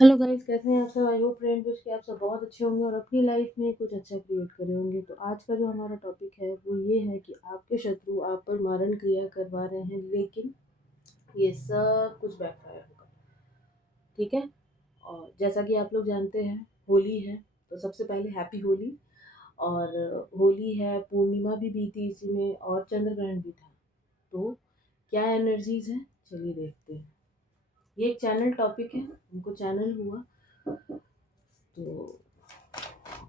Hello guys, कैसे हैं आप सब। आई होप फ्रेंड कुछ कि आप सब बहुत अच्छे होंगे और अपनी लाइफ में कुछ अच्छा क्रिएट करे होंगे। तो आज का जो हमारा टॉपिक है वो ये है कि आपके शत्रु आप पर मारण क्रिया करवा रहे हैं, लेकिन ये सब कुछ बैकफायर होगा। ठीक है। और जैसा कि आप लोग जानते हैं, होली है, तो सबसे पहले हैप्पी होली। और होली है, पूर्णिमा भी बीती इसी में और चंद्र ग्रहण भी था। तो क्या एनर्जीज हैं, चलिए देखते हैं। ये एक चैनल टॉपिक है, उनको चैनल हुआ। तो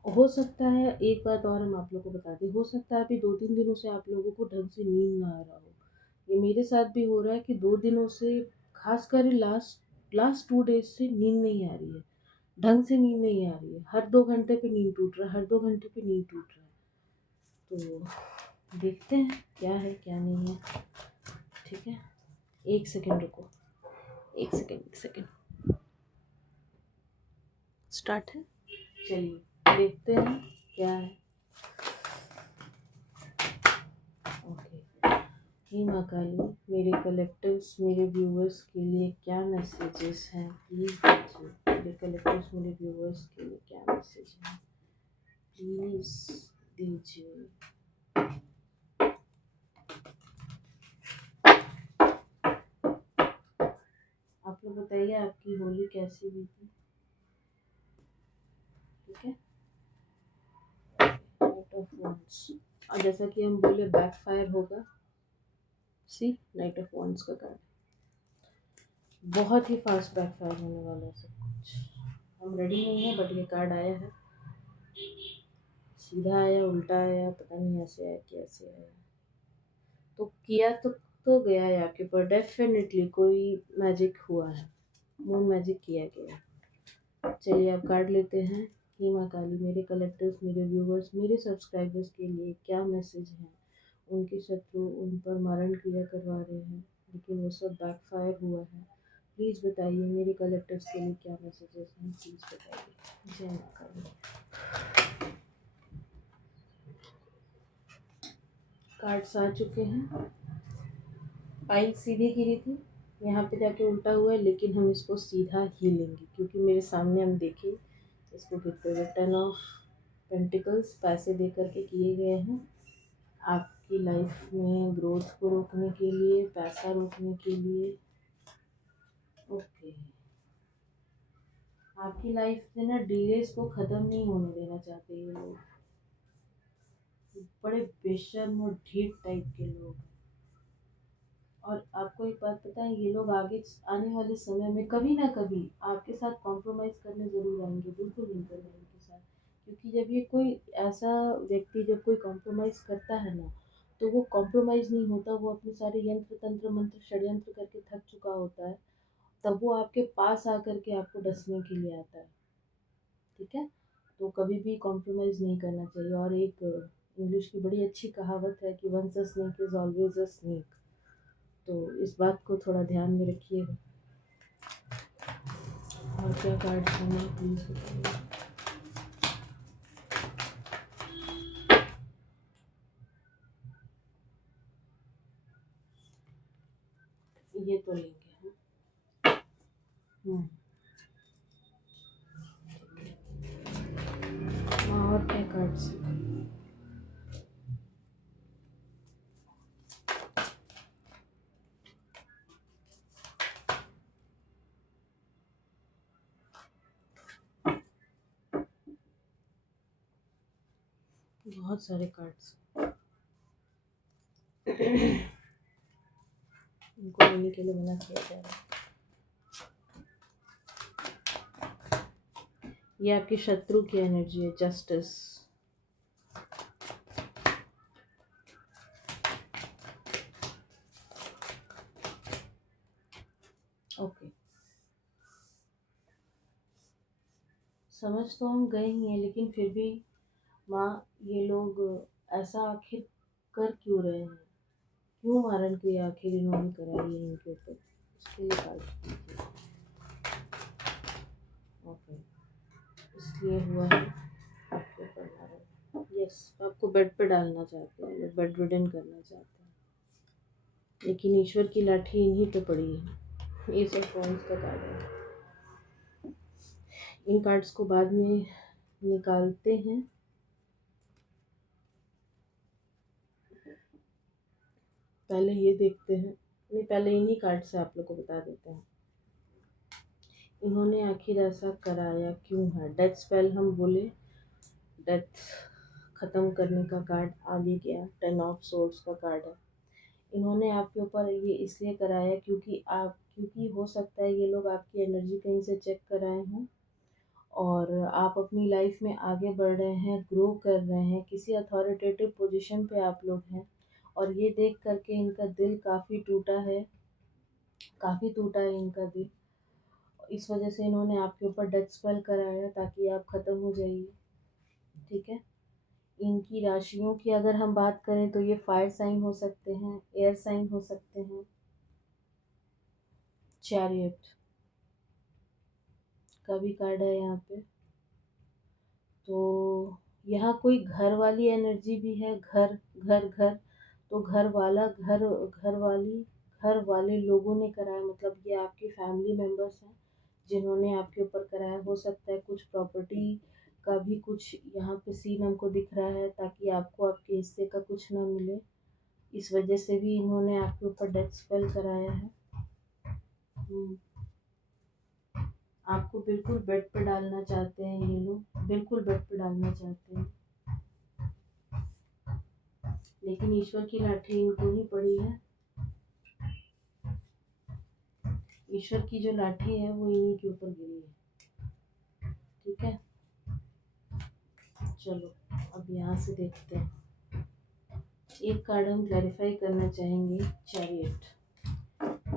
हो सकता है, एक बात और हम आप लोगों को बता दें, हो सकता है अभी 2-3 दिनों से आप लोगों को ढंग से नींद ना आ रहा हो। ये मेरे साथ भी हो रहा है कि 2 दिनों से, खासकर लास्ट लास्ट 2 डेज से नींद नहीं आ रही है। ढंग से नींद नहीं आ रही है, हर 2 घंटे पे नींद टूट रहा है, हर 2 घंटे पे नींद टूट रहा है। तो देखते हैं क्या है क्या नहीं है। ठीक है, एक सेकेंड रुको, एक सेकेंड स्टार्ट है। चलिए देखते हैं क्या है। ओके। हे माँ काली, मेरे कलेक्टिव्स, मेरे व्यूवर्स के लिए क्या मैसेजेस हैं, प्लीज़ दीजिए। मेरे कलेक्टिव्स, मेरे व्यूवर्स के लिए क्या मैसेज है, प्लीज़ दीजिए। आप लोग बताइए आपकी होली कैसी बीती। ठीक है। नाइट ऑफ वॉन्ड्स, और जैसा कि हम बोले बैकफायर होगा। सी, नाइट ऑफ वॉन्ड्स का कार्ड बहुत ही फास्ट बैकफायर होने वाला है सब कुछ। हम रेडी नहीं है, बट ये कार्ड आया है। सीधा आया, उल्टा आया, पता नहीं ऐसे आया कैसे आया। तो किया तो गया है आपके ऊपर, डेफिनेटली कोई मैजिक हुआ है, मून मैजिक किया गया है। चलिए आप कार्ड लेते हैं। हे माँ काली, मेरे कलेक्टर्स, मेरे व्यूवर्स, मेरे सब्सक्राइबर्स के लिए क्या मैसेज है। उनके शत्रु उन पर मारण क्रिया करवा रहे हैं, लेकिन वो सब बैकफायर हुआ है। प्लीज़ बताइए मेरे कलेक्टर्स के लिए क्या मैसेजेस हैं, प्लीज़ बताइए। जय माँ काली। कार्ड्स आ चुके हैं। पाइल सीधी गिरी थी, यहाँ पे जाके उल्टा हुआ है, लेकिन हम इसको सीधा ही लेंगे क्योंकि मेरे सामने हम देखें इसको गिरते हुए। 10 ऑफ पेंटिकल्स पैसे दे करके किए गए हैं आपकी लाइफ में ग्रोथ को रोकने के लिए, पैसा रोकने के लिए। ओके, आपकी लाइफ में ना डिलेस को ख़त्म नहीं होने देना चाहते ये लोग। बड़े बेशर्म और ढीठ टाइप के लोग। और आपको एक बात पता है, ये लोग आगे आने वाले समय में कभी ना कभी आपके साथ कॉम्प्रोमाइज़ करने ज़रूर आएंगे, बिल्कुल नहीं करेंगे इनके साथ। क्योंकि जब ये कोई ऐसा व्यक्ति जब कोई कॉम्प्रोमाइज़ करता है ना, तो वो कॉम्प्रोमाइज़ नहीं होता, वो अपने सारे यंत्र तंत्र मंत्र षड्यंत्र करके थक चुका होता है, तब वो आपके पास आकर के आपको डसने के लिए आता है। ठीक है। तो कभी भी कॉम्प्रोमाइज़ नहीं करना चाहिए। और एक इंग्लिश की बड़ी अच्छी कहावत है कि once a snake is always a snake. तो इस बात को थोड़ा ध्यान में रखिएगा। और क्या कार्ड हमें प्लीज़ बताइए। ये तो लेंगे हम। और क्या कार्ड्स। बहुत सारे कार्ड्स इनको लेने के लिए मना किया जा रहा है। ये आपके शत्रु की एनर्जी है, जस्टिस। ओके, समझ तो हम गए ही हैं, लेकिन फिर भी माँ, ये लोग ऐसा आखिर कर क्यों रहे हैं, क्यों मारण क्रिया आखिर इन्होंने कराई है इनके ऊपर, इसके लिए कार्ड। ओके, इसलिए हुआ है आपके ऊपर मारण। यस, आपको बेड पे डालना चाहते हैं, बेड रिडन करना चाहते हैं, लेकिन ईश्वर की लाठी इन्हीं पे पड़ी है। एस ऑफ वॉन्ड्स का कार्ड है। इन कार्ड्स को बाद में निकालते हैं। पहले ये देखते हैं, नहीं पहले इन्हीं कार्ड से आप लोग को बता देते हैं इन्होंने आखिर ऐसा कराया क्यों है। डेथ स्पेल हम बोले, डेथ ख़त्म करने का कार्ड आगे गया। 10 ऑफ सोर्ड्स का कार्ड है। इन्होंने आपके ऊपर ये इसलिए कराया क्योंकि हो सकता है ये लोग आपकी एनर्जी कहीं से चेक कराए हों और आप अपनी लाइफ में आगे बढ़ रहे हैं, ग्रो कर रहे हैं, किसी अथॉरिटेटिव पोजीशन पे आप लोग हैं और ये देख करके इनका दिल काफ़ी टूटा है इनका दिल। इस वजह से इन्होंने आपके ऊपर डेथ स्पेल कराया ताकि आप ख़त्म हो जाइए। ठीक है। इनकी राशियों की अगर हम बात करें तो ये फायर साइन हो सकते हैं, एयर साइन हो सकते हैं। चैरियट का भी कार्ड है यहाँ पे। तो यहाँ कोई घर वाली एनर्जी भी है। घर घर घर तो घर वाले लोगों ने कराया, मतलब ये आपके फैमिली मेम्बर्स हैं जिन्होंने आपके ऊपर कराया। हो सकता है कुछ प्रॉपर्टी का भी कुछ यहाँ पे सीन हमको दिख रहा है ताकि आपको आपके हिस्से का कुछ ना मिले। इस वजह से भी इन्होंने आपके ऊपर डेथ स्पेल कराया है। आपको बिल्कुल बेड पे डालना चाहते हैं ये लोग, बिल्कुल बेड पे डालना चाहते हैं, लेकिन ईश्वर की लाठी इनको ही पड़ी है। ईश्वर की जो लाठी है वो इन्हीं के ऊपर गिरी है। ठीक है, चलो अब यहाँ से देखते हैं। एक कार्ड हम क्लैरिफाई करना चाहेंगे, चैरियट।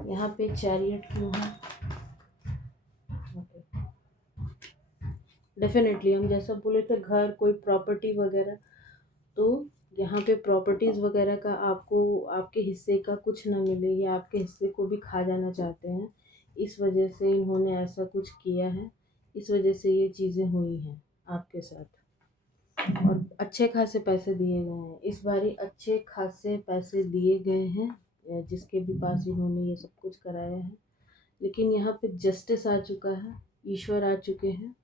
यहाँ पे चैरियट क्यों है? डेफिनेटली हम जैसा बोले थे घर, कोई प्रॉपर्टी वगैरह, तो यहाँ पे प्रॉपर्टीज़ वगैरह का आपको आपके हिस्से का कुछ ना मिले या आपके हिस्से को भी खा जाना चाहते हैं। इस वजह से इन्होंने ऐसा कुछ किया है, इस वजह से ये चीज़ें हुई हैं आपके साथ। और अच्छे खासे पैसे दिए गए हैं इस बारी, अच्छे खासे पैसे दिए गए हैं जिसके भी पास इन्होंने ये सब कुछ कराया है। लेकिन यहाँ पे जस्टिस आ चुका है, ईश्वर आ चुके हैं।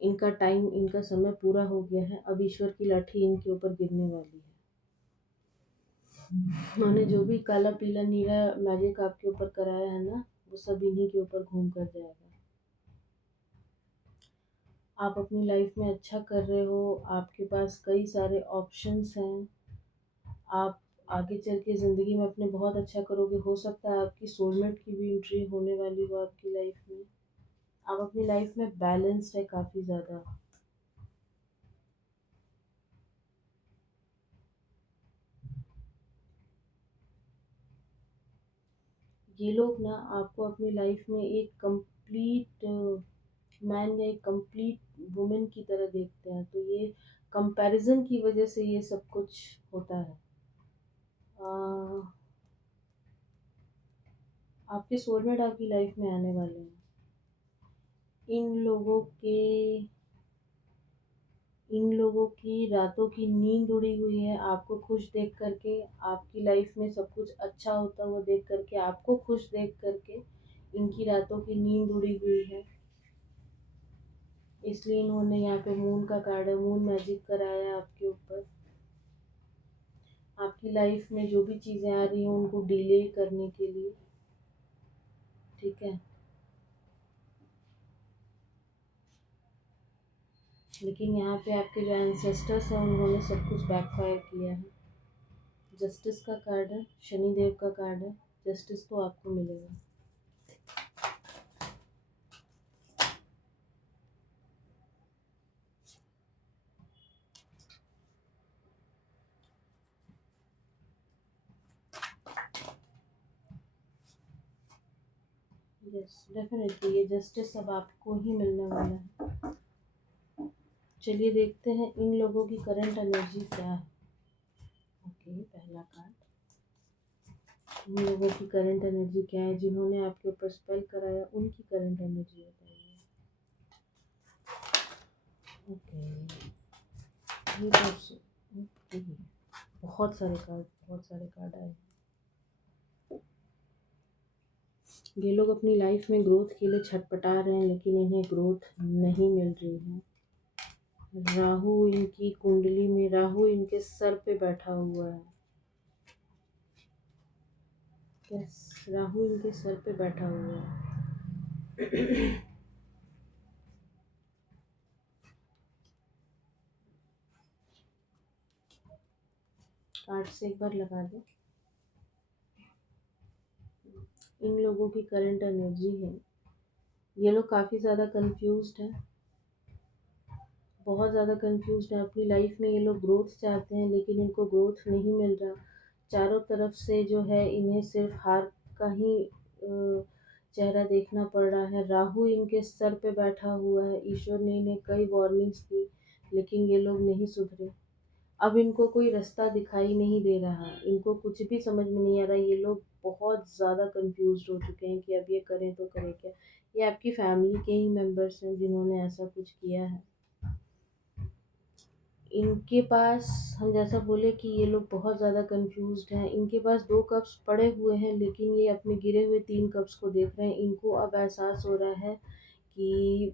इनका टाइम, इनका समय पूरा हो गया है। अब ईश्वर की लाठी इनके ऊपर गिरने वाली है। उन्होंने जो भी काला पीला नीला मैजिक आपके ऊपर कराया है ना, वो सब इन्हीं के ऊपर घूम कर जाएगा। आप अपनी लाइफ में अच्छा कर रहे हो, आपके पास कई सारे ऑप्शंस हैं, आप आगे चल के ज़िंदगी में अपने बहुत अच्छा करोगे। हो सकता है आपकी सोलमेट की भी एंट्री होने वाली हो आपकी लाइफ में। आप अपनी लाइफ में बैलेंस्ड है काफ़ी ज़्यादा। ये लोग ना आपको अपनी लाइफ में एक कंप्लीट मैन या एक कंप्लीट वुमेन की तरह देखते हैं। तो ये कंपैरिजन की वजह से ये सब कुछ होता है। आपके सोलमेट आपकी लाइफ में आने वाले हैं। इन लोगों के इन लोगों की रातों की नींद उड़ी हुई है आपको खुश देख करके। आपकी लाइफ में सब कुछ अच्छा होता हुआ देख करके, आपको खुश देख करके इनकी रातों की नींद उड़ी हुई है। इसलिए इन्होंने यहाँ पे मून का कार्ड है, मून मैजिक कराया आपके ऊपर। आपकी लाइफ में जो भी चीज़ें आ रही हैं उनको डिले करने के लिए। ठीक है, लेकिन यहाँ पे आपके जो एंसेस्टर्स हैं उन्होंने सब कुछ बैकफायर किया है। जस्टिस का कार्ड है, शनि देव का कार्ड है। जस्टिस तो आपको मिलेगा। यस, डेफिनेटली ये जस्टिस अब आपको ही मिलने वाला है। चलिए देखते हैं इन लोगों की करंट एनर्जी क्या है। ओके, पहला कार्ड, इन लोगों की करंट एनर्जी क्या है जिन्होंने आपके ऊपर स्पेल कराया, उनकी करंट एनर्जी बताइए। ओके, ओके, बहुत सारे कार्ड आए। ये लोग अपनी लाइफ में ग्रोथ के लिए छटपटा रहे हैं, लेकिन इन्हें ग्रोथ नहीं मिल रही है। राहु इनकी कुंडली में, राहु इनके सर पे बैठा हुआ है। यस, राहु इनके सर पे बैठा हुआ है। कार्ड से एक बार लगा दो। इन लोगों की करंट एनर्जी है, ये लोग काफ़ी ज़्यादा कंफ्यूज्ड हैं, बहुत ज़्यादा कंफ्यूज्ड हैं। अपनी लाइफ में ये लोग ग्रोथ चाहते हैं, लेकिन इनको ग्रोथ नहीं मिल रहा। चारों तरफ से जो है इन्हें सिर्फ हार का ही चेहरा देखना पड़ रहा है। राहु इनके सर पे बैठा हुआ है। ईश्वर ने इन्हें कई वार्निंग्स दी, लेकिन ये लोग नहीं सुधरे। अब इनको कोई रास्ता दिखाई नहीं दे रहा, इनको कुछ भी समझ में नहीं आ रहा। ये लोग बहुत ज़्यादा कंफ्यूज्ड हो चुके हैं कि अब ये करें तो करें क्या। ये आपकी फैमिली के ही मेंबर्स हैं जिन्होंने ऐसा कुछ किया है। इनके पास, हम जैसा बोले कि ये लोग बहुत ज़्यादा कंफ्यूज्ड हैं। इनके पास 2 कप्स पड़े हुए हैं, लेकिन ये अपने गिरे हुए 3 कप्स को देख रहे हैं। इनको अब एहसास हो रहा है कि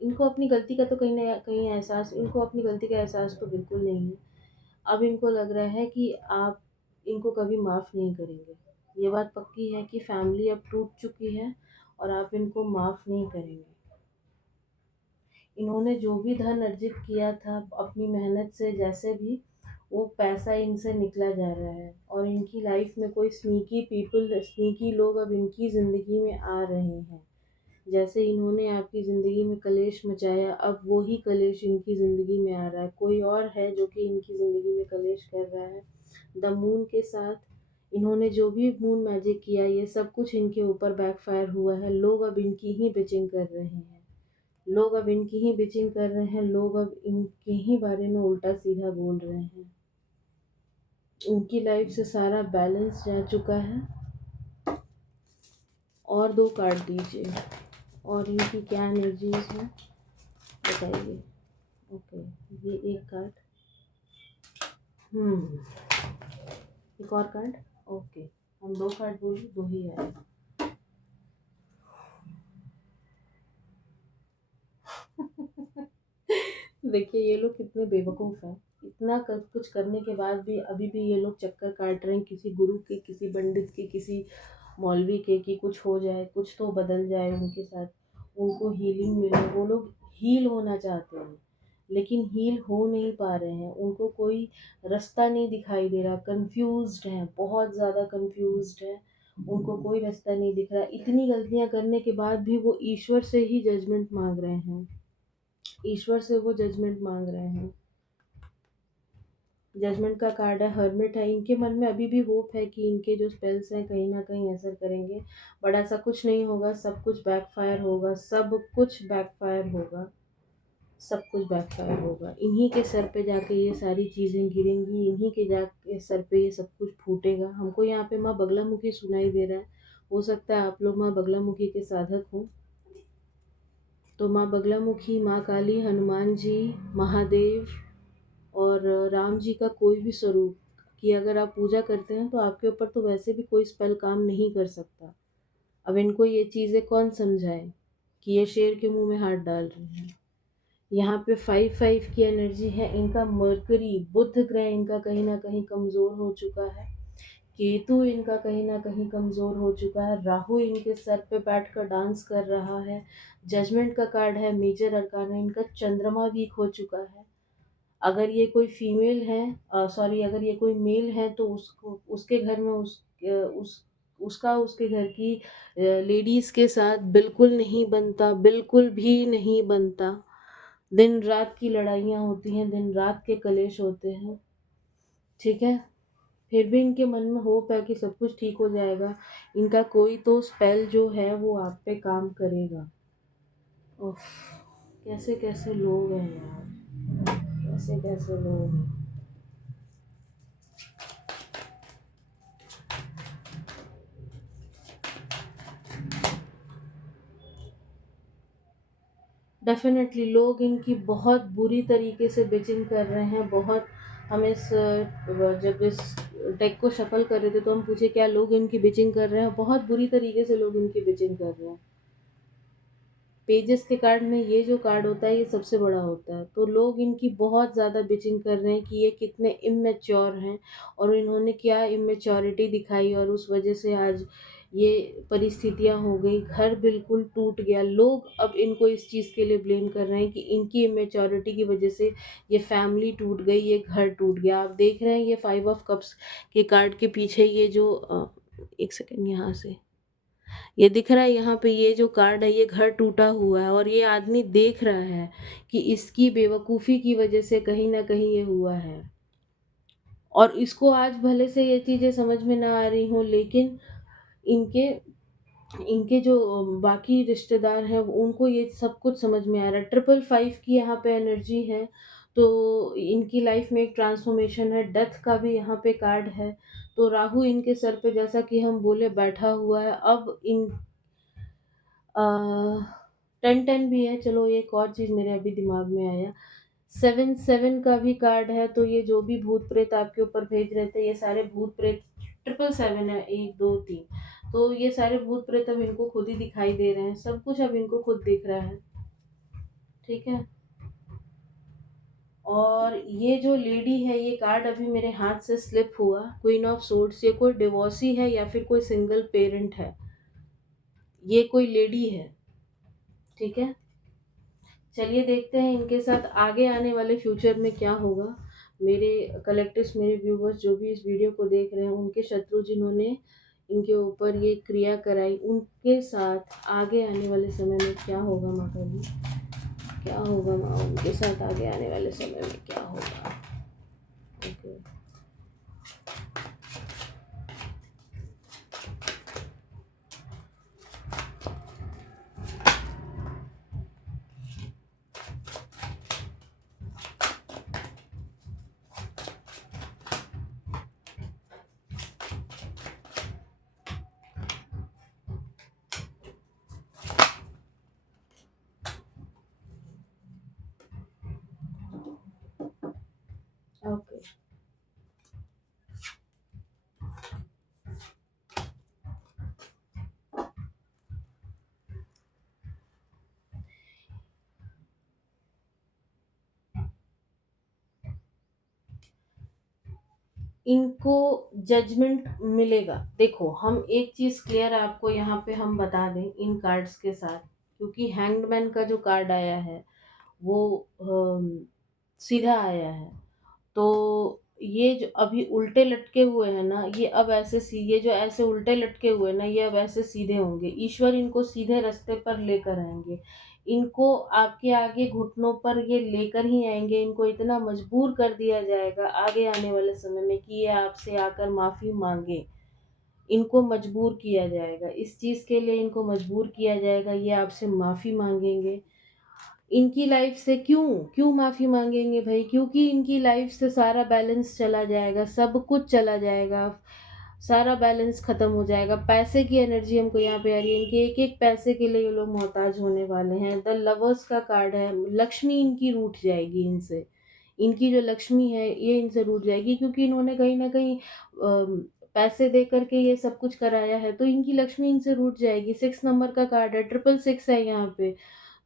इनको अपनी गलती का तो कहीं ना कहीं एहसास, इनको अपनी गलती का एहसास तो बिल्कुल नहीं है। अब इनको लग रहा है कि आप इनको कभी माफ़ नहीं करेंगे। ये बात पक्की है कि फैमिली अब टूट चुकी है और आप इनको माफ़ नहीं करेंगे। इन्होंने जो भी धन अर्जित किया था अपनी मेहनत से, जैसे भी, वो पैसा इनसे निकला जा रहा है और इनकी लाइफ में कोई स्नीकी लोग अब इनकी ज़िंदगी में आ रहे हैं। जैसे इन्होंने आपकी ज़िंदगी में कलेश मचाया, अब वही कलेश इनकी ज़िंदगी में आ रहा है। कोई और है जो कि इनकी ज़िंदगी में कलेश कर रहा है। द मून के साथ इन्होंने जो भी मून मैजिक किया, ये सब कुछ इनके ऊपर बैकफायर हुआ है। लोग अब इनकी ही बिचिंग कर रहे हैं, लोग अब इनकी ही बिचिंग कर रहे हैं, लोग अब इनके ही बारे में उल्टा सीधा बोल रहे हैं। इनकी लाइफ से सारा बैलेंस जा चुका है। और 2 कार्ड दीजिए, और इनकी क्या एनर्जीज हैं बताइए। ओके, ये एक कार्ड, एक और कार्ड। ओके, हम 2 कार्ड बोले, 2 ही आए। देखिए ये लोग कितने बेवकूफ़ हैं। इतना कुछ करने के बाद भी अभी भी ये लोग चक्कर काट रहे हैं किसी गुरु के, किसी पंडित के, किसी मौलवी के, कि कुछ हो जाए, कुछ तो बदल जाए उनके साथ, उनको हीलिंग मिले। वो लोग हील होना चाहते हैं, लेकिन हील हो नहीं पा रहे हैं। उनको कोई रास्ता नहीं दिखाई दे रहा, कंफ्यूज्ड हैं, बहुत ज़्यादा कंफ्यूज्ड हैं। उनको कोई रास्ता नहीं दिख रहा। इतनी गलतियां करने के बाद भी वो ईश्वर से ही जजमेंट मांग रहे हैं, ईश्वर से वो जजमेंट मांग रहे हैं। जजमेंट का कार्ड है, हर्मिट है। इनके मन में अभी भी होप है कि इनके जो स्पेल्स हैं कहीं ना कहीं असर करेंगे, बट ऐसा कुछ नहीं होगा। सब कुछ बैकफायर होगा, सब कुछ बैकफायर होगा, सब कुछ बैकफायर होगा। इन्हीं के सर पे जाके ये सारी चीज़ें गिरेंगी, इन्हीं के जाके सर पे ये सब कुछ फूटेगा। हमको यहाँ पे माँ बगलामुखी सुनाई दे रहा है। हो सकता है आप लोग माँ बगलामुखी के साधक हों, तो माँ बगलामुखी, माँ काली, हनुमान जी, महादेव और राम जी का कोई भी स्वरूप की अगर आप पूजा करते हैं, तो आपके ऊपर तो वैसे भी कोई स्पेल काम नहीं कर सकता। अब इनको ये चीज़ें कौन समझाए कि ये शेर के मुंह में हाथ डाल रहे हैं। यहाँ पे 5-5 की एनर्जी है। इनका मरकरी, बुध ग्रह इनका कहीं ना कहीं कमज़ोर हो चुका है। केतु इनका कहीं ना कहीं कमज़ोर हो चुका है। राहु इनके सर पे बैठ कर डांस कर रहा है। जजमेंट का कार्ड है, मेजर अरकाना। इनका चंद्रमा वीक हो चुका है। अगर ये कोई फीमेल है, सॉरी, अगर ये कोई मेल है, तो उसको उसके घर में उसका उसके घर की लेडीज़ के साथ बिल्कुल नहीं बनता, बिल्कुल भी नहीं बनता। दिन रात की लड़ाइयाँ होती हैं, दिन रात के कलेश होते हैं, ठीक है। फिर भी इनके मन में होप है कि सब कुछ ठीक हो जाएगा। इनका कोई तो स्पेल जो है वो आप पे काम करेगा। उफ, कैसे कैसे लोग हैं यार, कैसे कैसे लोग हैं। डेफिनेटली लोग इनकी बहुत बुरी तरीके से बिचिंग कर रहे हैं। बहुत, हम जब इस डेक को शफल कर रहे थे तो हम पूछे क्या लोग इनकी बिचिंग कर रहे हैं, बहुत बुरी तरीके से लोग इनकी बिचिंग कर रहे हैं। पेजेस के कार्ड में ये जो कार्ड होता है ये सबसे बड़ा होता है, तो लोग इनकी बहुत ज़्यादा बिचिंग कर रहे हैं कि ये कितने इमेच्योर हैं और इन्होंने क्या इमेच्योरिटी दिखाई और उस वजह से आज ये परिस्थितियां हो गई, घर बिल्कुल टूट गया। लोग अब इनको इस चीज़ के लिए ब्लेम कर रहे हैं कि इनकी इमेच्योरिटी की वजह से ये फैमिली टूट गई, ये घर टूट गया। आप देख रहे हैं ये 5 ऑफ कप्स के कार्ड के पीछे ये जो एक सेकेंड, यहाँ से ये दिख रहा है, यहाँ पे ये जो कार्ड है ये घर टूटा हुआ है और ये आदमी देख रहा है कि इसकी बेवकूफ़ी की वजह से कहीं ना कहीं ये हुआ है। और इसको आज भले से ये चीज़ें समझ में ना आ रही हों, लेकिन इनके इनके जो बाकी रिश्तेदार हैं उनको ये सब कुछ समझ में आ रहा है। 555 की यहाँ पे एनर्जी है, तो इनकी लाइफ में एक ट्रांसफॉर्मेशन है। डेथ का भी यहाँ पे कार्ड है, तो राहु इनके सर पे जैसा कि हम बोले बैठा हुआ है। अब इन 10-10 भी है। चलो एक और चीज़ मेरे अभी दिमाग में आया, 7-7 का भी कार्ड है। तो ये जो भी भूत प्रेत आपके ऊपर भेज रहे थे, ये सारे भूत प्रेत 777 है, 1 2 3, तो ये सारे भूत प्रेत अब इनको खुद ही दिखाई दे रहे हैं, सब कुछ अब इनको खुद दिख रहा है। ठीक है। और ये जो लेडी है, ये कार्ड अभी मेरे हाथ से स्लिप हुआ, क्वीन ऑफ सोर्ड्स। ये कोई डिवोर्सी है या फिर कोई सिंगल पेरेंट है, ये कोई लेडी है। ठीक है। चलिए देखते हैं इनके साथ आगे आने वाले फ्यूचर में क्या होगा। मेरे कलेक्टिव्स, मेरे व्यूवर्स जो भी इस वीडियो को देख रहे हैं, उनके शत्रु जिन्होंने इनके ऊपर ये क्रिया कराई, उनके साथ आगे आने वाले समय में क्या होगा माता जी, क्या होगा माँ, उनके साथ आगे आने वाले समय में क्या होगा। ओके। ओके। इनको जजमेंट मिलेगा। देखो, हम एक चीज़ क्लियर आपको यहाँ पे हम बता दें इन कार्ड्स के साथ, क्योंकि हैंगमैन का जो कार्ड आया है वो सीधा आया है। तो ये जो अभी उल्टे लटके हुए हैं ना, ये अब ऐसे ये जो ऐसे उल्टे लटके हुए हैं ना, ये अब ऐसे सीधे होंगे। ईश्वर इनको सीधे रास्ते पर लेकर आएंगे, इनको आपके आगे घुटनों पर ये लेकर ही आएंगे। इनको इतना मजबूर कर दिया जाएगा आगे आने वाले समय में कि ये आपसे आकर माफ़ी मांगे। इनको मजबूर किया जाएगा, इस चीज़ के लिए इनको मजबूर किया जाएगा, ये आपसे माफ़ी मांगेंगे। इनकी लाइफ से क्यों क्यों माफ़ी मांगेंगे भाई? क्योंकि इनकी लाइफ से सारा बैलेंस चला जाएगा, सब कुछ चला जाएगा, सारा बैलेंस खत्म हो जाएगा। पैसे की एनर्जी हमको यहाँ पे आ रही है, इनके एक एक पैसे के लिए ये लोग मोहताज होने वाले हैं। द लवर्स का कार्ड है, लक्ष्मी इनकी रूठ जाएगी इनसे। इनकी जो लक्ष्मी है ये इनसे रूठ जाएगी, क्योंकि इन्होंने कहीं ना कहीं पैसे दे करके ये सब कुछ कराया है, तो इनकी लक्ष्मी इनसे रूठ जाएगी। 6 नंबर का कार्ड है, 666 है यहाँ पे।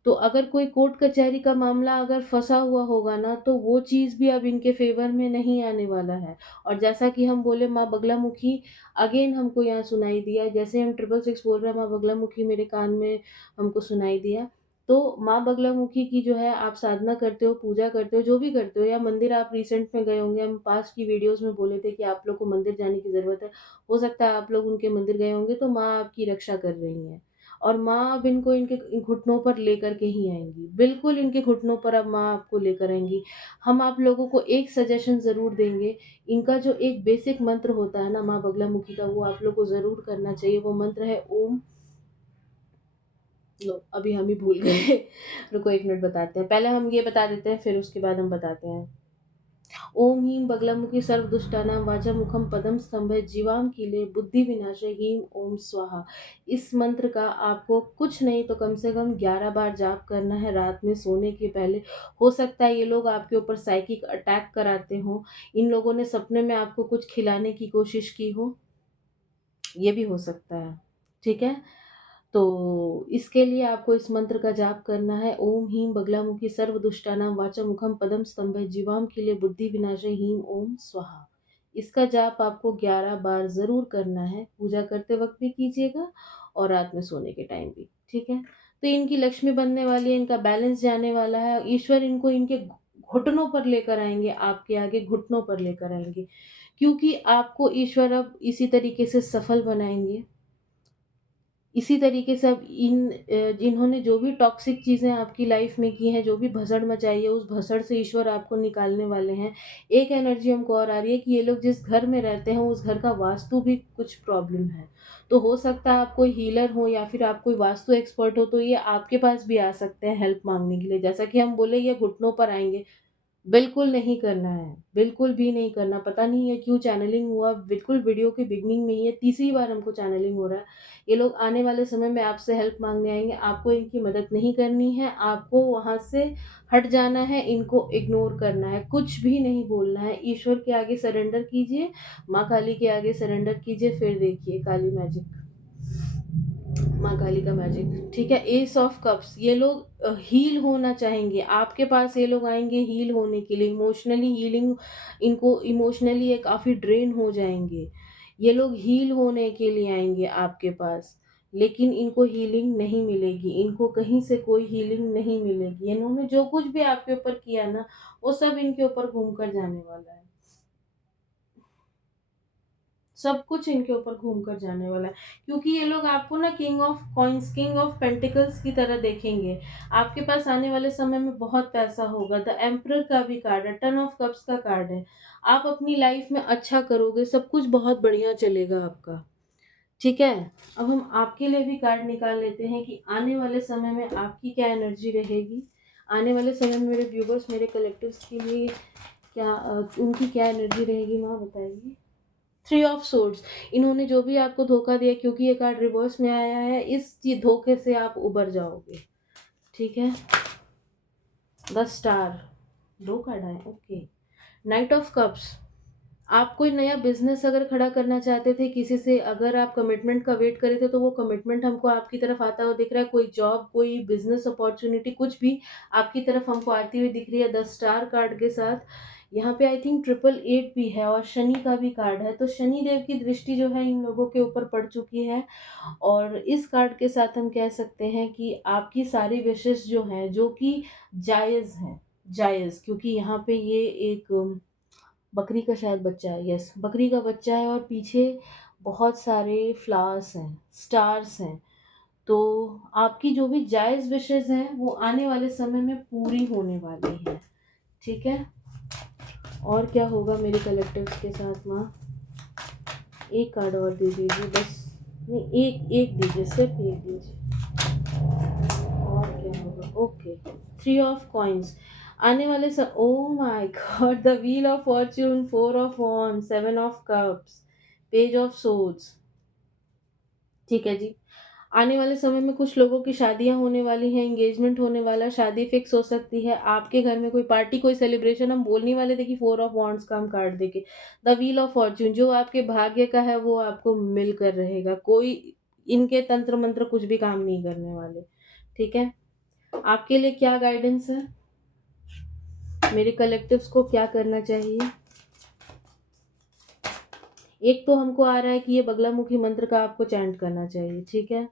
तो अगर कोई कोर्ट कचहरी का मामला अगर फंसा हुआ होगा ना, तो वो चीज़ भी अब इनके फेवर में नहीं आने वाला है। और जैसा कि हम बोले माँ बगलामुखी, अगेन हमको यहाँ सुनाई दिया, जैसे हम 666 बोल रहे हैं माँ बगलामुखी मेरे कान में हमको सुनाई दिया। तो माँ बगलामुखी की जो है आप साधना करते हो, पूजा करते हो, जो भी करते हो, या मंदिर आप रिसेंट में गए होंगे, हम पास्ट की वीडियोस में बोले थे कि आप लोग को मंदिर जाने की ज़रूरत है। हो सकता है आप लोग उनके मंदिर गए होंगे, तो माँ आपकी रक्षा कर रही हैं। और माँ अब इनको इनके घुटनों पर लेकर के ही आएंगी, बिल्कुल इनके घुटनों पर अब माँ आपको लेकर आएंगी। हम आप लोगों को एक सजेशन ज़रूर देंगे, इनका जो एक बेसिक मंत्र होता है ना माँ बगलामुखी का, वो आप लोग को ज़रूर करना चाहिए। वो मंत्र है ओम, लो अभी हम ही भूल गए रुको 1 मिनट बताते हैं, पहले हम ये बता देते हैं फिर उसके बाद हम बताते हैं। ओम ह्रीं बगलामुखी सर्वदुष्टानां वाचामुखं पदं स्तंभय जीवाम कीले बुद्धि विनाशय ह्रीं ओम स्वाहा। इस मंत्र का आपको कुछ नहीं तो कम से कम 11 बार जाप करना है रात में सोने के पहले। हो सकता है ये लोग आपके ऊपर साइकिक अटैक कराते हों, इन लोगों ने सपने में आपको कुछ खिलाने की कोशिश की हो, ये भी हो सकता है। ठीक है? तो इसके लिए आपको इस मंत्र का जाप करना है। ओम ह्रीं बगलामुखी सर्वदुष्टानां वाचामुखं पदं स्तंभय जीवाम कीले बुद्धि विनाशय ह्रीं ओम स्वाहा। इसका जाप आपको 11 बार ज़रूर करना है। पूजा करते वक़्त भी कीजिएगा और रात में सोने के टाइम भी, ठीक है? तो इनकी लक्ष्मी बनने वाली है, इनका बैलेंस जाने वाला है। ईश्वर इनको इनके घुटनों पर लेकर आएँगे, आपके आगे घुटनों पर लेकर आएँगे। क्योंकि आपको ईश्वर अब इसी तरीके से सफल बनाएँगे। इसी तरीके से अब जिन्होंने जो भी टॉक्सिक चीज़ें आपकी लाइफ में की हैं, जो भी भसड़ मचाई है, उस भसड़ से ईश्वर आपको निकालने वाले हैं। एक एनर्जी हमको और आ रही है कि ये लोग जिस घर में रहते हैं, उस घर का वास्तु भी कुछ प्रॉब्लम है। तो हो सकता है आप कोई हीलर हो या फिर आप कोई वास्तु एक्सपर्ट हो, तो ये आपके पास भी आ सकते हैं हेल्प माँगने के लिए। जैसा कि हम बोले ये घुटनों पर आएँगे, बिल्कुल नहीं करना है, बिल्कुल भी नहीं करना। पता नहीं ये क्यों चैनलिंग हुआ, बिल्कुल वीडियो की बिगिनिंग में ही ये तीसरी बार हमको चैनलिंग हो रहा है। ये लोग आने वाले समय में आपसे हेल्प माँगने आएँगे, आपको इनकी मदद नहीं करनी है, आपको वहाँ से हट जाना है, इनको इग्नोर करना है, कुछ भी नहीं बोलना है। ईश्वर के आगे सरेंडर कीजिए, माँ काली के आगे सरेंडर कीजिए, फिर देखिए काली मैजिक। माँ काली का मैजिक, ठीक है? एस ऑफ कप्स, ये लोग हील होना चाहेंगे, आपके पास ये लोग आएँगे हील होने के लिए, इमोशनली हीलिंग, इनको इमोशनली ये काफ़ी ड्रेन हो जाएँगे। ये लोग हील होने के लिए आएँगे आपके पास, लेकिन इनको हीलिंग नहीं मिलेगी, इनको कहीं से कोई हीलिंग नहीं मिलेगी। इन्होंने जो कुछ भी आपके ऊपर किया ना, वो सब इनके ऊपर घूम कर जाने वाला है। सब कुछ इनके ऊपर घूम कर जाने वाला है, क्योंकि ये लोग आपको ना king of coins, king of pentacles की तरह देखेंगे। आपके पास आने वाले समय में बहुत पैसा होगा। द एम्परर का भी कार्ड है, टन ऑफ कप्स का कार्ड है। आप अपनी लाइफ में अच्छा करोगे, सब कुछ बहुत बढ़िया चलेगा आपका। ठीक है? अब हम आपके लिए भी कार्ड निकाल लेते हैं कि आने वाले समय में आपकी क्या एनर्जी रहेगी। आने वाले समय में मेरे व्यूवर्स, मेरे कलेक्टिव्स के लिए क्या उनकी क्या एनर्जी रहेगी, माँ बताइए। थ्री ऑफ सोर्ड्स, इन्होंने जो भी आपको धोखा दिया, क्योंकि ये कार्ड रिवर्स में आया है, इस धोखे से आप उबर जाओगे। ठीक है? द स्टार, 2 कार्ड आए, ओके। नाइट ऑफ कप्स, आप कोई नया बिजनेस अगर खड़ा करना चाहते थे किसी से, अगर आप कमिटमेंट का वेट करे थे, तो वो कमिटमेंट हमको आपकी तरफ आता हुआ दिख रहा है। कोई जॉब, कोई बिजनेस अपॉर्चुनिटी, कुछ भी आपकी तरफ हमको आती हुई दिख रही है द स्टार कार्ड के साथ। यहाँ पे आई थिंक 888 भी है और शनि का भी कार्ड है, तो शनि देव की दृष्टि जो है इन लोगों के ऊपर पड़ चुकी है। और इस कार्ड के साथ हम कह सकते हैं कि आपकी सारी विशेष जो हैं, जो कि जायज़ हैं, जायज़, क्योंकि यहाँ पे ये एक बकरी का शायद बच्चा है, यस, बकरी का बच्चा है और पीछे बहुत सारे फ्लावर्स हैं, स्टार्स हैं। तो आपकी जो भी जायज़ विशेज़ हैं, वो आने वाले समय में पूरी होने वाली हैं। ठीक है? और क्या होगा मेरे कलेक्टिव्स के साथ, माँ? एक कार्ड और दे दीजिए बस। नहीं, एक दीजिए, सिर्फ एक दीजिए। और क्या होगा? ओके, 3 ऑफ कॉइन्स, आने वाले oh my God, the wheel of Fortune, 4 of wands, 7 of cups, page of swords. ठीक है जी। आने वाले समय में कुछ लोगों की शादियां होने वाली हैं, एंगेजमेंट होने वाला, शादी फिक्स हो सकती है, आपके घर में कोई पार्टी, कोई सेलिब्रेशन। हम बोलने वाले थे कि 4 ऑफ वॉन्ड्स का हम कार्ड देके, द व्हील ऑफ फॉर्च्यून, जो आपके भाग्य का है वो आपको मिलकर रहेगा। कोई इनके तंत्र मंत्र कुछ भी काम नहीं करने वाले। ठीक है? आपके लिए क्या गाइडेंस है? मेरे कलेक्टिव्स को क्या करना चाहिए? एक तो हमको आ रहा है कि ये बगलामुखी मंत्र का आपको चैंट करना चाहिए। ठीक है?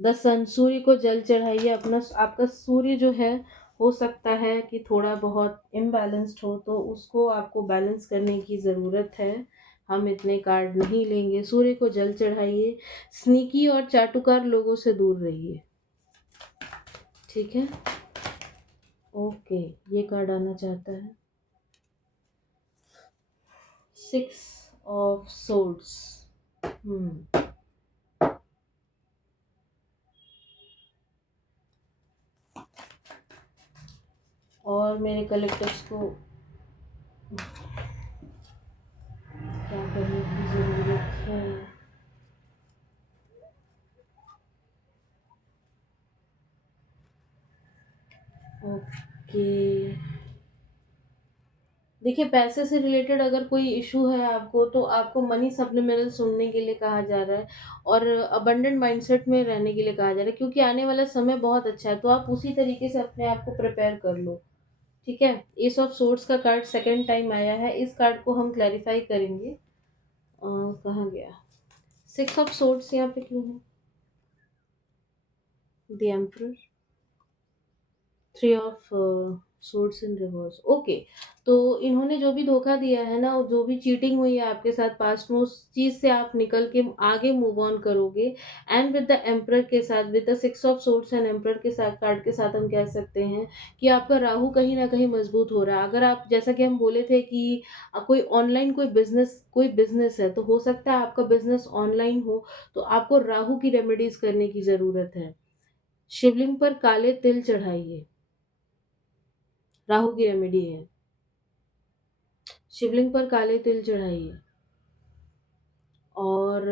द सन, सूर्य को जल चढ़ाइए। अपना आपका सूर्य जो है, हो सकता है कि थोड़ा बहुत इम्बैलेंस्ड हो, तो उसको आपको बैलेंस करने की ज़रूरत है। हम इतने कार्ड नहीं लेंगे। सूर्य को जल चढ़ाइए। स्नीकी और चाटुकार लोगों से दूर रहिए। ठीक है? ओके, ये कार्ड आना चाहता है। 6 ऑफ सोर्ड्स। और मेरे कलेक्टर्स को ओके। देखिए, पैसे से रिलेटेड अगर कोई इशू है आपको, तो आपको मनी सप्लीमेंटल सुनने के लिए कहा जा रहा है और अबंडेंट माइंडसेट में रहने के लिए कहा जा रहा है, क्योंकि आने वाला समय बहुत अच्छा है, तो आप उसी तरीके से अपने आप को प्रिपेयर कर लो। ठीक है? एस ऑफ सोर्ड्स का कार्ड सेकंड टाइम आया है, इस कार्ड को हम क्लैरिफाई करेंगे। कहाँ गया? सिक्स ऑफ सोर्ड्स यहाँ पे क्यों है? The emperor, three of swords in reverse. Okay, तो इन्होंने जो भी धोखा दिया है ना, और जो भी चीटिंग हुई है आपके साथ पास्ट में, उस चीज से आप निकल के आगे मूव ऑन करोगे। एंड विद द एम्परर के साथ, with the six of swords and emperor के साथ कार्ड के साथ, हम कह सकते हैं कि आपका राहु कहीं ना कहीं मजबूत हो रहा है। अगर आप, जैसा कि हम बोले थे कि कोई ऑनलाइन कोई बिजनेस है, तो हो सकता है आपका बिजनेस ऑनलाइन हो, तो आपको राहु की रेमेडीज करने की जरूरत है। शिवलिंग पर काले तिल चढ़ाइए, राहु की रेमेडी है। शिवलिंग पर काले तिल चढ़ाइए। और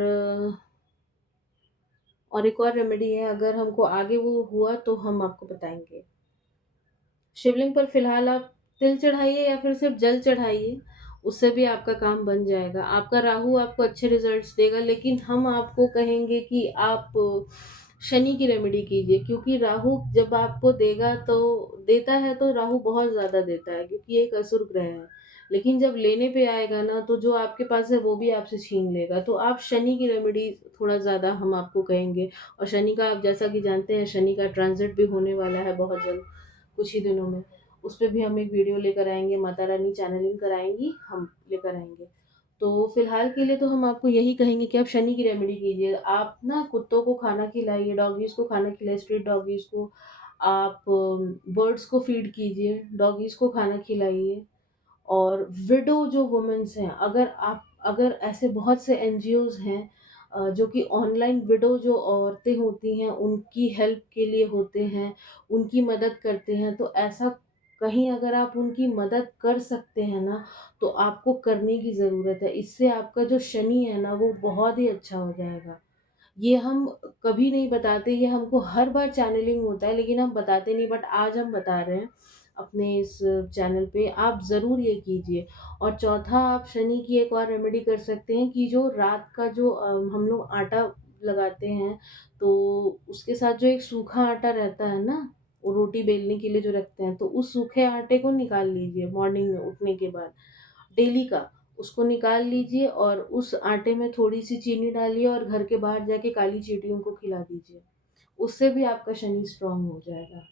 एक और रेमेडी है, अगर हमको आगे वो हुआ तो हम आपको बताएंगे। शिवलिंग पर फिलहाल आप तिल चढ़ाइए या फिर सिर्फ जल चढ़ाइए, उससे भी आपका काम बन जाएगा। आपका राहु आपको अच्छे रिजल्ट्स देगा, लेकिन हम आपको कहेंगे कि आप शनि की रेमेडी कीजिए, क्योंकि राहु जब आपको देता है तो राहु बहुत ज़्यादा देता है, क्योंकि ये एक असुर ग्रह है। लेकिन जब लेने पे आएगा ना, तो जो आपके पास है वो भी आपसे छीन लेगा। तो आप शनि की रेमेडी थोड़ा ज़्यादा हम आपको कहेंगे। और शनि का, आप जैसा कि जानते हैं, शनि का ट्रांजिट भी होने वाला है बहुत जल्द, कुछ ही दिनों में। उस पे भी हम एक वीडियो लेकर आएँगे, माता रानी चैनलिंग कराएँगी, हम लेकर आएँगे। तो फिलहाल के लिए तो हम आपको यही कहेंगे कि आप शनि की रेमेडी कीजिए। आप ना कुत्तों को खाना खिलाइए, डॉगीज़ को खाना खिलाइए, स्ट्रीट डॉगीज़ को। आप बर्ड्स को फीड कीजिए, डॉगीज़ को खाना खिलाइए। और विडो जो वुमेन्स हैं, अगर ऐसे बहुत से एनजीओज़ हैं जो कि ऑनलाइन विडो जो औरतें होती हैं, उनकी हेल्प के लिए होते हैं, उनकी मदद करते हैं, तो ऐसा कहीं अगर आप उनकी मदद कर सकते हैं ना, तो आपको करने की ज़रूरत है। इससे आपका जो शनि है ना, वो बहुत ही अच्छा हो जाएगा। ये हम कभी नहीं बताते, ये हमको हर बार चैनलिंग होता है, लेकिन हम बताते नहीं, बट आज हम बता रहे हैं अपने इस चैनल पे। आप ज़रूर ये कीजिए। और चौथा, आप शनि की एक और रेमेडी कर सकते हैं कि जो रात का जो हम लोग आटा लगाते हैं, तो उसके साथ जो एक सूखा आटा रहता है ना, वो रोटी बेलने के लिए जो रखते हैं, तो उस सूखे आटे को निकाल लीजिए मॉर्निंग में उठने के बाद, डेली का। उसको निकाल लीजिए और उस आटे में थोड़ी-सी चीनी डालिए और घर के बाहर जाके काली चींटियों को खिला दीजिए। उससे भी आपका शनि स्ट्रॉन्ग हो जाएगा।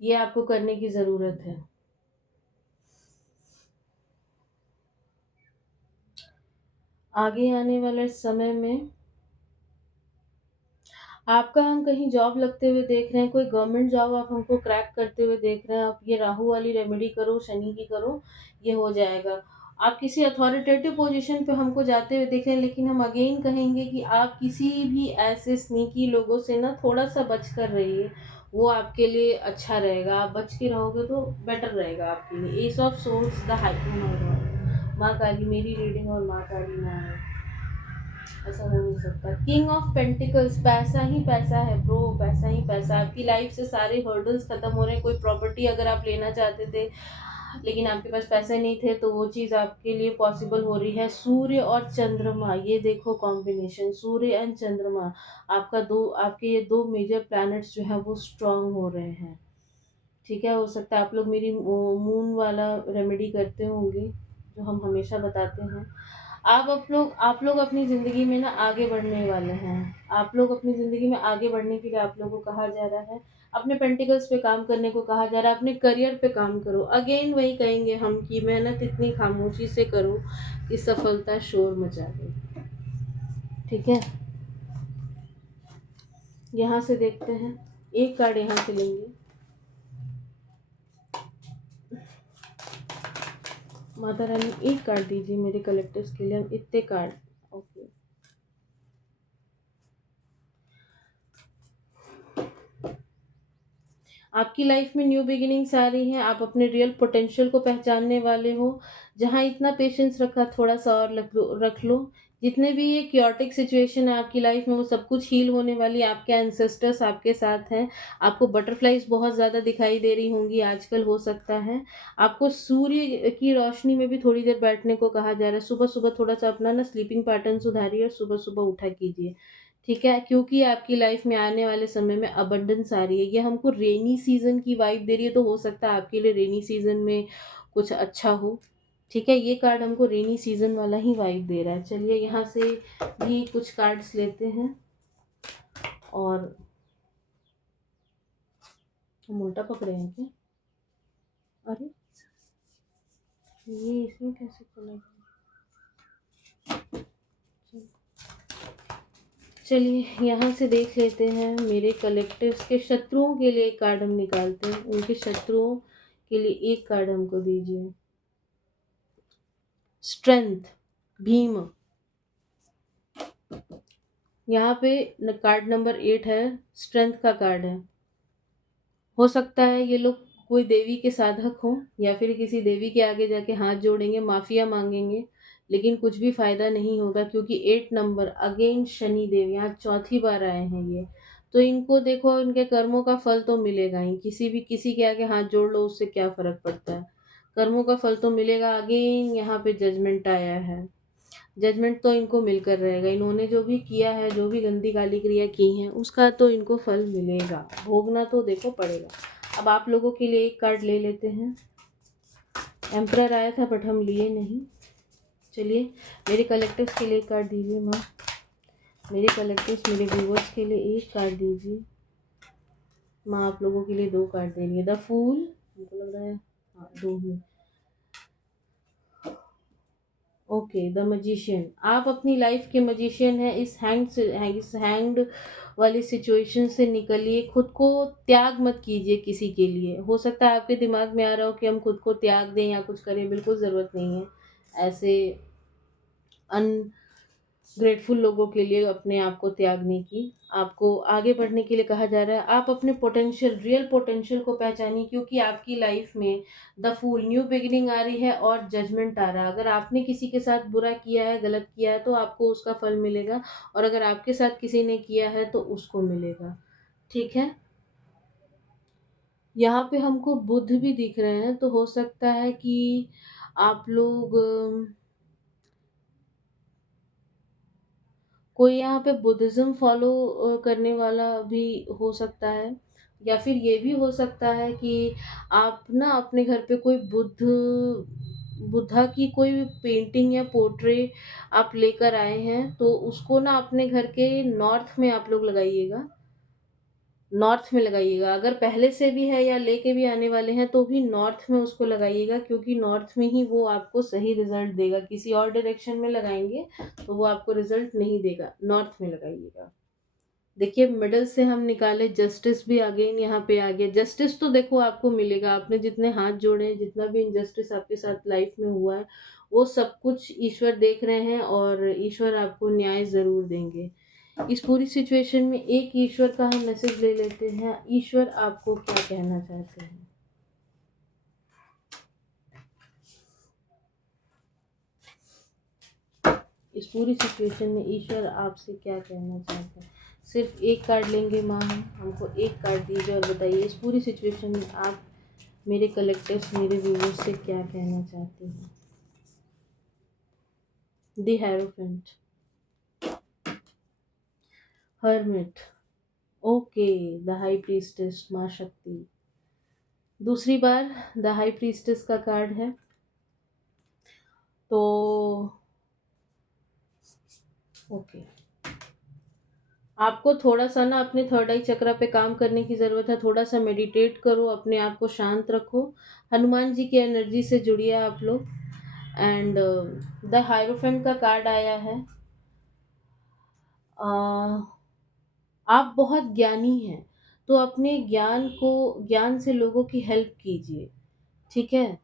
ये आपको करने की ज़रूरत है। आगे आने वाले समय में आपका, हम कहीं जॉब लगते हुए देख रहे हैं, कोई गवर्नमेंट जॉब आप हमको क्रैक करते हुए देख रहे हैं, आप ये राहु वाली रेमेडी करो, शनि की करो, ये हो जाएगा। आप किसी अथॉरिटेटिव पोजीशन पे हमको जाते हुए देख रहे हैं, लेकिन हम अगेन कहेंगे कि आप किसी भी ऐसे स्नीकी लोगों से ना थोड़ा-सा बच कर रहिए, वो आपके लिए अच्छा रहेगा। आप बच के रहोगे तो बेटर रहेगा आपके लिए। S of swords, the high, oh my God! माँ काली, मेरी रीडिंग और माँ काली ना है। ऐसा हो नहीं सकता। किंग ऑफ पेंटिकल्स, पैसा ही पैसा है ब्रो, पैसा ही पैसा। आपकी लाइफ से सारे हर्डल्स खत्म हो रहे हैं। कोई प्रॉपर्टी अगर आप लेना चाहते थे, लेकिन आपके पास पैसे नहीं थे, तो वो चीज़ आपके लिए पॉसिबल हो रही है। सूर्य और चंद्रमा, ये देखो कॉम्बिनेशन, सूर्य एंड चंद्रमा। आपके ये दो मेजर प्लैनेट्स जो है वो स्ट्रांग हो रहे हैं। ठीक है? हो सकता है आप लोग मेरी मून वाला रेमेडी करते होंगे, जो हम हमेशा बताते हैं। आप लोग अपनी ज़िंदगी में ना आगे बढ़ने वाले हैं। आप लोग अपनी ज़िंदगी में आगे बढ़ने के लिए आप लोगों को कहा जा रहा है, अपने पेंटिकल्स पे काम करने को कहा जा रहा है, अपने करियर पे काम करो। अगेन वही कहेंगे हम कि मेहनत इतनी खामोशी से करो कि सफलता शोर मचा दे। ठीक है? यहाँ से देखते हैं, एक कार्ड यहाँ से लेंगे। माता रानी एक कार्ड दीजिए मेरे कलेक्टर्स के लिए, हम इतने कार्ड। ओके, आपकी लाइफ में न्यू बिगिनिंग्स आ रही हैं, आप अपने रियल पोटेंशियल को पहचानने वाले हो। जहाँ इतना पेशेंस रखा, थोड़ा सा और रख लो। जितने भी ये chaotic सिचुएशन है आपकी लाइफ में वो सब कुछ हील होने वाली है, आपके एंसेस्टर्स आपके साथ हैं। आपको बटरफ्लाइज़ बहुत ज़्यादा दिखाई दे रही होंगी आजकल हो सकता है। आपको सूर्य की रोशनी में भी थोड़ी देर बैठने को कहा जा रहा है। सुबह-सुबह थोड़ा-सा अपना ना स्लीपिंग पैटर्न सुधारिए और सुबह-सुबह उठा कीजिए, ठीक है? क्योंकि आपकी लाइफ में आने वाले समय में अबंडेंस आ रही है। ये हमको रेनी सीज़न की वाइब दे रही है, तो हो सकता है आपके लिए रेनी सीज़न में कुछ अच्छा हो। ठीक है, ये कार्ड हमको रेनी सीज़न वाला ही वाइब दे रहा है। चलिए यहाँ से भी कुछ कार्ड्स लेते हैं और हम उल्टा पकड़े हैं क्या? अरे! ये इसमें कैसे चला गया? चलिए यहाँ से देख लेते हैं मेरे कलेक्टिव्स के शत्रुओं के लिए एक कार्ड हम निकालते हैं। उनके शत्रुओं के लिए एक कार्ड हमको दीजिए। स्ट्रेंथ, भीम। यहाँ पे कार्ड नंबर 8 है, स्ट्रेंथ का कार्ड है। हो सकता है ये लोग कोई देवी के साधक हों या फिर किसी देवी के आगे जाके हाथ जोड़ेंगे, माफिया मांगेंगे, लेकिन कुछ भी फायदा नहीं होगा क्योंकि 8 नंबर अगेन शनि देव यहाँ चौथी बार आए हैं ये। तो इनको देखो इनके कर्मों का फल तो मिलेगा ही, किसी के आगे हाथ जोड़ लो उससे क्या फर्क पड़ता है, कर्मों का फल तो मिलेगा। अगेन यहाँ पे जजमेंट आया है, जजमेंट तो इनको मिलकर रहेगा। इन्होंने जो भी किया है, जो भी गंदी काली क्रिया की हैं, उसका तो इनको फल मिलेगा, भोगना तो देखो पड़ेगा। अब आप लोगों के लिए एक कार्ड ले लेते हैं। एम्परर आया था बट हम लिए नहीं। चलिए मेरे कलेक्टिव्स के लिए एक कार्ड दीजिए माँ। मेरे कलेक्टिव्स मेरे व्यूवर्स के लिए एक कार्ड दीजिए माँ। आप लोगों के लिए 2 कार्ड दे रही है। द फूल, हमको लग रहा है हाँ 2 ही। Okay, the magician. आप अपनी लाइफ के मजिशियन हैं। इस हैंग्ड वाली सिचुएशन से निकलिए, खुद को त्याग मत कीजिए किसी के लिए। हो सकता है आपके दिमाग में आ रहा हो कि हम खुद को त्याग दें या कुछ करें, बिल्कुल ज़रूरत नहीं है ऐसे ग्रेटफुल लोगों के लिए अपने आप को त्यागने की। आपको आगे बढ़ने के लिए कहा जा रहा है। आप अपने पोटेंशियल, रियल पोटेंशियल को पहचानिए क्योंकि आपकी लाइफ में द फूल, न्यू बिगिनिंग आ रही है और जजमेंट आ रहा है। अगर आपने किसी के साथ बुरा किया है, गलत किया है तो आपको उसका फल मिलेगा और अगर आपके साथ किसी ने किया है तो उसको मिलेगा, ठीक है? यहाँ पे हमको बुध भी दिख रहे हैं, तो हो सकता है कि आप लोग कोई यहाँ पे बुद्धिज़्म फ़ॉलो करने वाला भी हो सकता है या फिर ये भी हो सकता है कि आप ना अपने घर पे कोई बुद्धा की कोई पेंटिंग या पोर्ट्रेट आप लेकर आए हैं, तो उसको ना अपने घर के नॉर्थ में आप लोग लगाइएगा। नॉर्थ में लगाइएगा। अगर पहले से भी है या लेके भी आने वाले हैं तो भी नॉर्थ में उसको लगाइएगा क्योंकि नॉर्थ में ही वो आपको सही रिज़ल्ट देगा। किसी और डायरेक्शन में लगाएँगे तो वो आपको रिज़ल्ट नहीं देगा, नॉर्थ में लगाइएगा। देखिए मिडल से हम निकाले जस्टिस भी अगेन यहाँ पे आ गया। जस्टिस तो देखो आपको मिलेगा, आपने जितने हाथ जोड़े हैं, जितना भी इनजस्टिस आपके साथ लाइफ में हुआ है, वो सब कुछ ईश्वर देख रहे हैं और ईश्वर आपको न्याय ज़रूर देंगे। इस पूरी सिचुएशन में एक ईश्वर का हम मैसेज ले लेते हैं। ईश्वर आपको क्या कहना चाहते हैं? इस पूरी सिचुएशन में ईश्वर आपसे क्या कहना चाहते हैं? सिर्फ एक कार्ड लेंगे माँ हम, हमको एक कार्ड दीजिए और बताइए इस पूरी सिचुएशन में आप मेरे कलेक्टिव्स, मेरे व्यूअर्स से क्या कहना चाहते हैं? The hierophant, hermit, okay, the high priestess माँ शक्ति। दूसरी बार द हाई प्रीस्टेस का कार्ड है। तो ओके, आपको थोड़ा-सा ना अपने थर्ड आई चक्रा पे काम करने की ज़रूरत है। थोड़ा-सा मेडिटेट करो, अपने आप को शांत रखो। हनुमान जी की एनर्जी से जुड़िए आप लोग। एंड द हायरोफेंट का कार्ड आया है। अ, आप बहुत ज्ञानी हैं, तो अपने ज्ञान से लोगों की हेल्प कीजिए, ठीक है?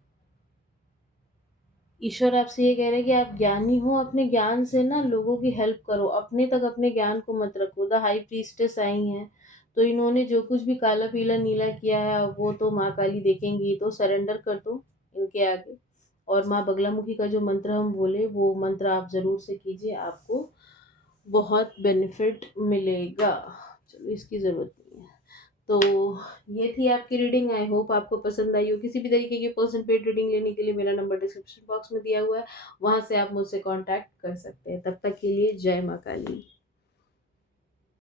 ईश्वर आपसे ये कह रहे हैं कि आप ज्ञानी हो, अपने ज्ञान से ना लोगों की हेल्प करो, अपने तक अपने ज्ञान को मत रखो। द हाई प्रीस्टेस आई हैं, तो इन्होंने जो कुछ भी काला, पीला, नीला किया है, वो तो माँ काली देखेंगी, तो सरेंडर कर दो इनके आगे। और माँ बगलामुखी का जो मंत्र हम बोले वो मंत्र आप ज़रूर से कीजिए, आपको बहुत बेनिफिट मिलेगा। चलो इसकी ज़रूरत नहीं है। तो ये थी आपकी रीडिंग। आई होप आपको पसंद आई हो। किसी भी तरीके की पर्सन पेड रीडिंग लेने के लिए मेरा नंबर डिस्क्रिप्शन बॉक्स में दिया हुआ है, वहाँ से आप मुझसे कांटेक्ट कर सकते हैं। तब तक के लिए जय माँ काली।